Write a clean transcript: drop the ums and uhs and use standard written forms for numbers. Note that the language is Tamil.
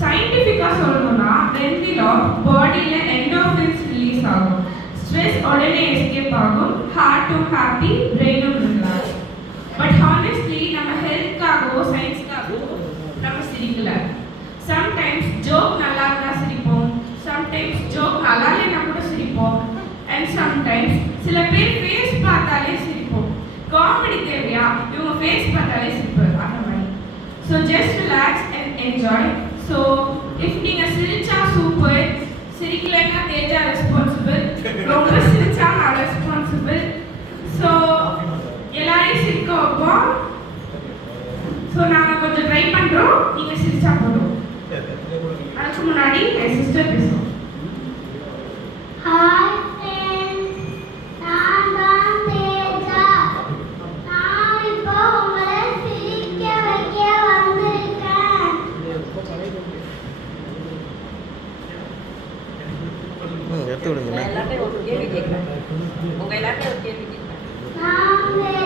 சயின்டிஃபிக்கா சொல்லணும்னா வெந்திலா பாடியில என்டோர்ஃபின்ஸ் ரிலீஸ் ஆகும், ஸ்ட்ரெஸ் உடனே எஸ்கேப் ஆகும், ஹார்ட்டும் ஹாப்பி, பிரெயினும் ரிலாக்ஸ். பட் ஹானஸ்ட்லி நம்ம ஹெல்த்காகவோ சயின்ஸ்க்காகவோ நம்ம சிரிக்கல. சம்டைம்ஸ் ஜோக் நல்லா இருந்தா சிரிப்போம், சம்டைம்ஸ் ஜோக் நல்லா இல்லைன்னா கூட சிரிப்போம், அண்ட் சம்டைம்ஸ் சில பேர் ஃபேஸ் பார்த்தாலே சிரிப்போம். காமெடி தேவையா, இவங்க ஃபேஸ் பார்த்தாலே சிரிப்பு அந்த மாதிரி. So just relax and enjoy. So if நீங்கள் சிரிச்சா சூப்பர், சிரிக்கலைன்னா தேஜா ரெஸ்பான்சிபிள், ரொம்ப சிரிச்சா நான் ரெஸ்பான்சிபிள். ஸோ எல்லாரையும் சிரிக்க வைப்போம். ஸோ நாங்கள் கொஞ்சம் ட்ரை பண்ணுறோம், நீங்கள் சிரிச்சா போதும். அதுக்கு முன்னாடி என் சிஸ்டர் பேசுவோம். எடுத்து விடுங்க. எல்லாத்தையும் ஒரு கேள்வி கேட்குறேன். உங்க எல்லாத்தையும் ஒரு கேள்வி கேட்குறேன்.